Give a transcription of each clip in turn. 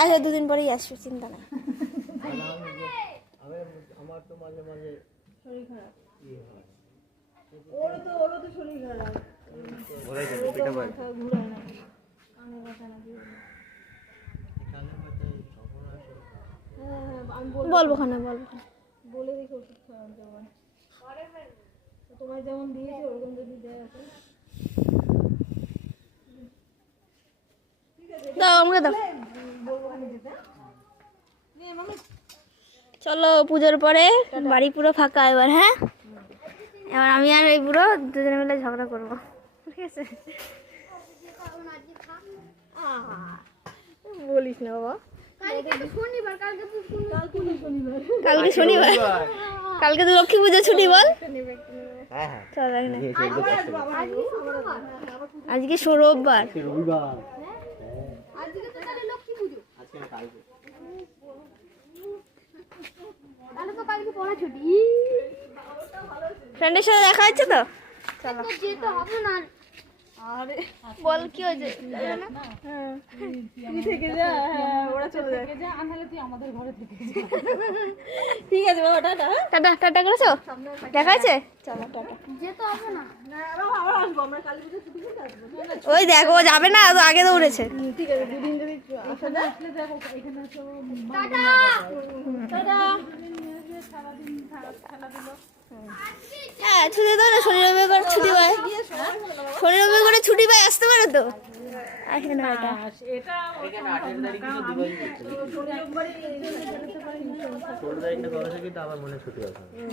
আসো, দুদিন পরেই আসবে, চিন্তা নাই। আমার তো মাঝে মাঝে শরীর খারাপ, ওরও তো শরীর খারাপ, মাথা ঘুরায় না, কানে ব্যথা নাকি। হ্যাঁ আমি বলবো খানে বলে দেখি ওষুধ খাওয়ার যেমন তোমার যেমন দিয়েছে ওরকম যদি দেয় এখন। দাও আমাকে দাও। চলো, পুজোর পরে বাড়ি পুরো ফাঁকা এবার। হ্যাঁ, এবার আমি আর এই বুড়ো দুজনে মিলে ঝগড়া করবো, ঠিক আছে? বলিস না বাবা, কালকে শনিবার, কালকে তো লক্ষ্মী পুজো ছুটি, বল। চল আজকে রোববার, ফ্রেন্ডের সাথে দেখা হচ্ছে তো, চলো। বল কি হয়েছে? ঠিক আছে বাবা, টাটা। টাটা টাটা করেছো, দেখা হয়েছে, চলো টাটা। ওই দেখো যাবে না, তো আগে দৌড়েছে। ঠিক আছে, দুদিন যদি আসা যায় এখানে হ্যাঁ, ছুটি তো না, শনি রবি করে ছুটি পায়, শনি রবি করে ছুটি পায়, আসতে পারে তো। আসে না এটা,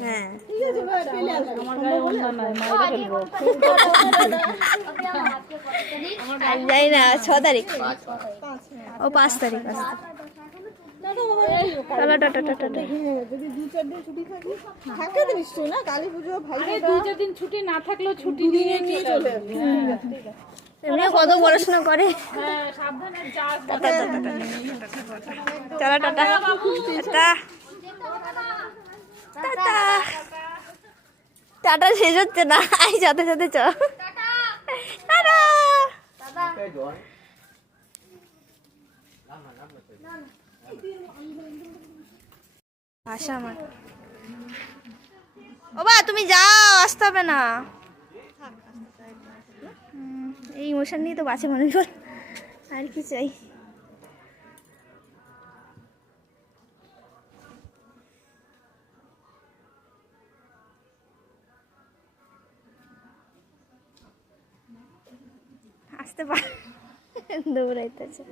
হ্যাঁ যাই না, 6 তারিখ, ও 5 তারিখ আসতে। চলো টাটা টাটা। যদি 2-4 দিন ছুটি থাকে তো নিশ্চয়ই না, কালী পুজো ভাই 2-4 দিন ছুটি না থাকলেও ছুটি নিয়ে চলে আসবে। এমনি কত পড়াশোনা করে। হ্যাঁ সাবধানে যাস। চলো টাটা টাটা টাটা। টাটা শেষ হচ্ছে না, আই সাথে সাথে চ। টাটা আশা আমার, ও বা তুমি যাও, আসতে হবে না। এই ইমোশন নিয়ে তো বাঁচে মানুষ, আর কি চাই। আসতে পার, দৌড়াইতেছে।